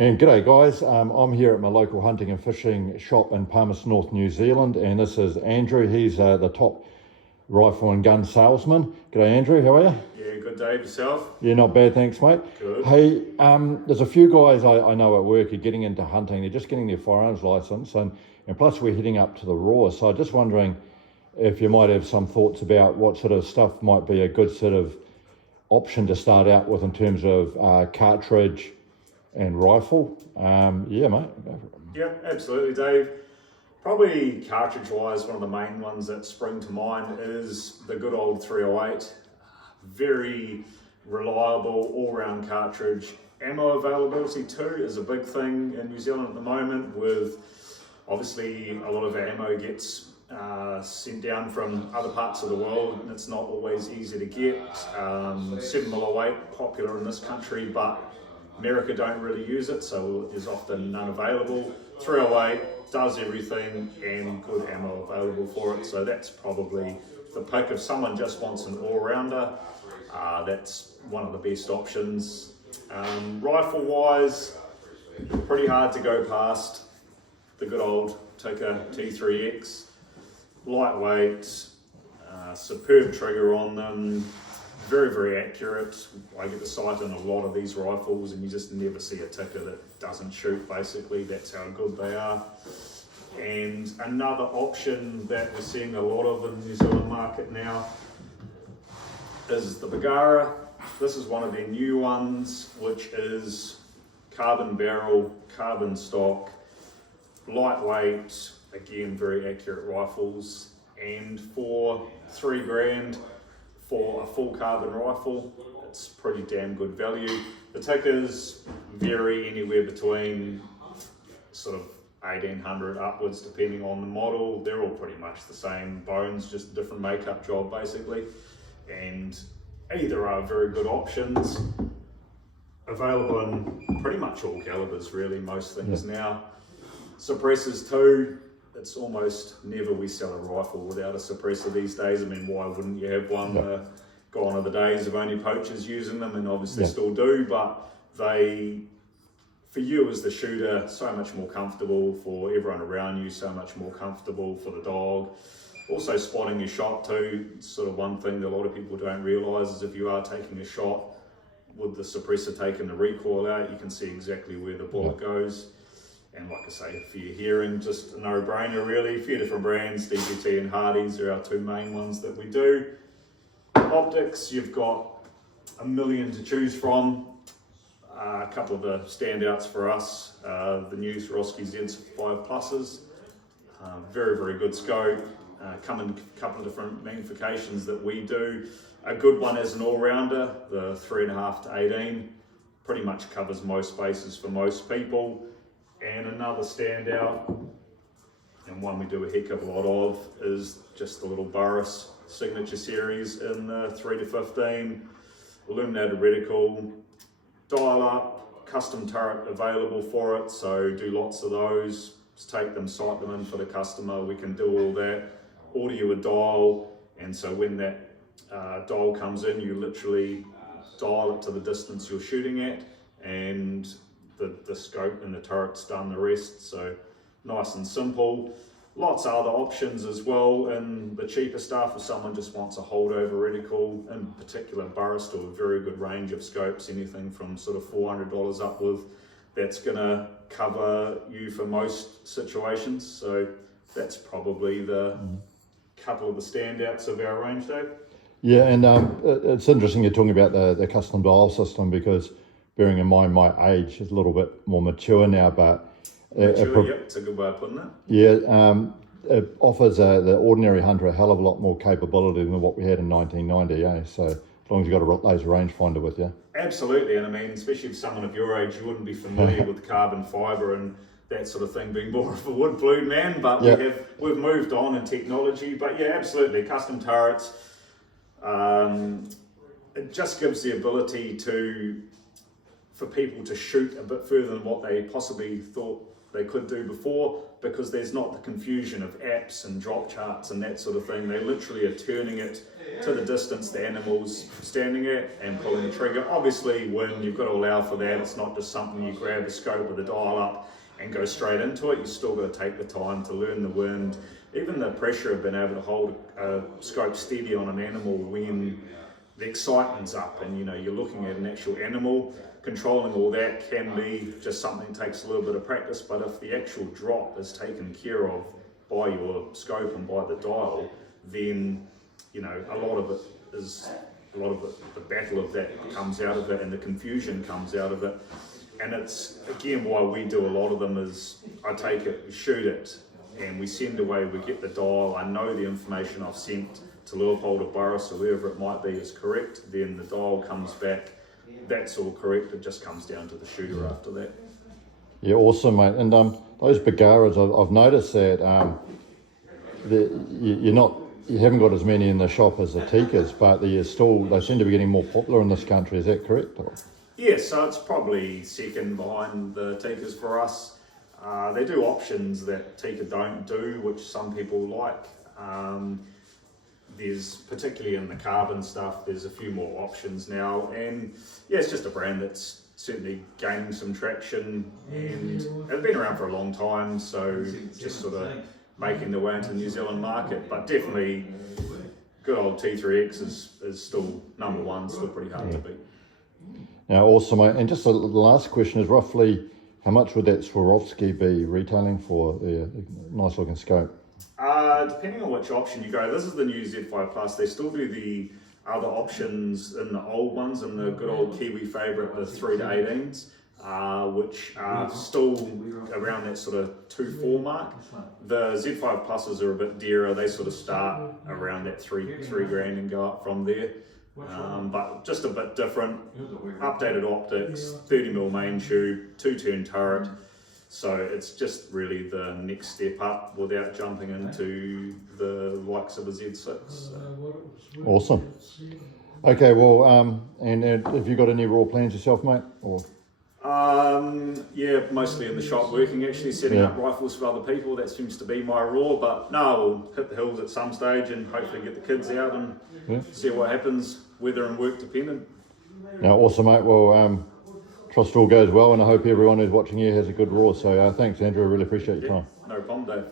And g'day guys, I'm here at my local hunting and fishing shop in Palmerston North, New Zealand, and this is Andrew. He's the top rifle and gun salesman. G'day Andrew, how are you? Yeah, good Dave, yourself? Yeah, not bad, thanks mate. Good. Hey, there's a few guys I know at work are getting into hunting. They're just getting their firearms license, and plus we're heading up to the Raw, so I'm just wondering if you might have some thoughts about what sort of stuff might be a good sort of option to start out with in terms of cartridge and rifle. Yeah, mate. Yeah, absolutely, Dave. Probably cartridge-wise, one of the main ones that spring to mind is the good old 308. Very reliable, all-round cartridge. Ammo availability too is a big thing in New Zealand at the moment, with obviously a lot of our ammo gets sent down from other parts of the world, and it's not always easy to get. 7mm popular in this country, but America don't really use it, so is often unavailable. 308 does everything and good ammo available for it, so that's probably the pick. If someone just wants an all-rounder, that's one of the best options. Rifle-wise, pretty hard to go past the good old Tikka T3X. Lightweight, superb trigger on them. Very, very accurate. I get the sight in a lot of these rifles and you just never see a Tikka that doesn't shoot, basically. That's how good they are. And another option that we're seeing a lot of in the New Zealand market now is the Pagara. This is one of their new ones, which is carbon barrel, carbon stock, lightweight, again, very accurate rifles. And for $3,000, for a full carbon rifle, it's pretty damn good value. The Tikkas vary anywhere between sort of 1800 upwards depending on the model. They're all pretty much the same bones, just a different makeup job basically. And either are very good options. Available in pretty much all calibers really, most things now. Suppressors too. It's almost never we sell a rifle without a suppressor these days. I mean, why wouldn't you have one? Gone are the days of only poachers using them, and obviously still do, but they, for you as the shooter, so much more comfortable. For everyone around you, so much more comfortable. For the dog. Also spotting your shot too. It's sort of one thing that a lot of people don't realise is if you are taking a shot with the suppressor taking the recoil out, you can see exactly where the bullet goes. And like I say, for your hearing, just a no-brainer really. A few different brands, DPT and Hardy's are our two main ones that we do. Optics, you've got a million to choose from. A couple of the standouts for us, the new Swarovski Z5 Pluses. Very, very good scope. Come in a couple of different magnifications that we do. A good one is an all-rounder, the 3.5 to 18. Pretty much covers most bases for most people. And another standout, and one we do a heck of a lot of, is just the little Bearas signature series in the 3 to 15, illuminated reticle, dial up, custom turret available for it, so do lots of those, just take them, sight them in for the customer, we can do all that, order you a dial, and so when that dial comes in, you literally dial it to the distance you're shooting at, and the scope and the turret's done the rest, so nice and simple. Lots of other options as well, and the cheaper stuff if someone just wants a holdover reticle. In particular, Bearas do a very good range of scopes, anything from sort of $400 upwards. That's gonna cover you for most situations, so that's probably the couple of the standouts of our range, Dave. Yeah, and it's interesting you're talking about the custom dial system, because bearing in mind my age is a little bit more mature now, but yep, it's a good way of putting it. Yeah, it offers the ordinary hunter a hell of a lot more capability than what we had in 1990, so as long as you've got a laser rangefinder with you. Absolutely, and I mean, especially if someone of your age, you wouldn't be familiar with carbon fibre and that sort of thing, being more of a wood fluid man, but we've moved on in technology. But yeah, absolutely, custom turrets, it just gives the ability for people to shoot a bit further than what they possibly thought they could do before, because there's not the confusion of apps and drop charts and that sort of thing. They literally are turning it to the distance the animal's standing at and pulling the trigger. Obviously, when you've got to allow for that, it's not just something you grab the scope of the dial up and go straight into it. You still got to take the time to learn the wind, even the pressure of being able to hold a scope steady on an animal when the excitement's up and you're looking at an actual animal. Controlling all that can be just something that takes a little bit of practice, but if the actual drop is taken care of by your scope and by the dial, then a lot of the battle of that comes out of it, and the confusion comes out of it. And it's again why we do a lot of them is I take it, we shoot it, and we send away, we get the dial, I know the information I've sent to Leopold or Bearas or whoever it might be is correct, then the dial comes back, that's all correct, it just comes down to the shooter after that. Yeah, awesome, mate. And those Pagaras, I've noticed that you haven't got as many in the shop as the Tikas, but they seem to be getting more popular in this country. Is that correct? Yeah, so it's probably second behind the Tikas for us. They do options that Tika don't do, which some people like. There's, particularly in the carbon stuff, there's a few more options now, and yeah, it's just a brand that's certainly gaining some traction, and it's been around for a long time, so just sort of making the way into the New Zealand market. But definitely good old T3X is still number one, still pretty hard to beat. Now, awesome, mate. And just the last question is roughly how much would that Swarovski be retailing for the nice looking scope? Depending on which option you go, this is the new Z5 Plus. They still do the other options in the old ones, and the good old Kiwi favourite, the 3 to 18s, which are still around that sort of 2-4 mark. The Z5 Pluses are a bit dearer. They sort of start around that three grand and go up from there. But just a bit different. Updated optics, 30mm main tube, 2-turn turret. So it's just really the next step up without jumping into the likes of a Z6. Awesome. Okay, well, and have you got any raw plans yourself, mate? Or? Yeah, mostly in the shop working, actually setting up rifles for other people. That seems to be my raw, but no, we'll hit the hills at some stage and hopefully get the kids out and see what happens, weather and work dependent. Now, awesome, mate. Well, trust all goes well, and I hope everyone who's watching here has a good raw. So thanks, Andrew. I really appreciate your time. No problem, Dave.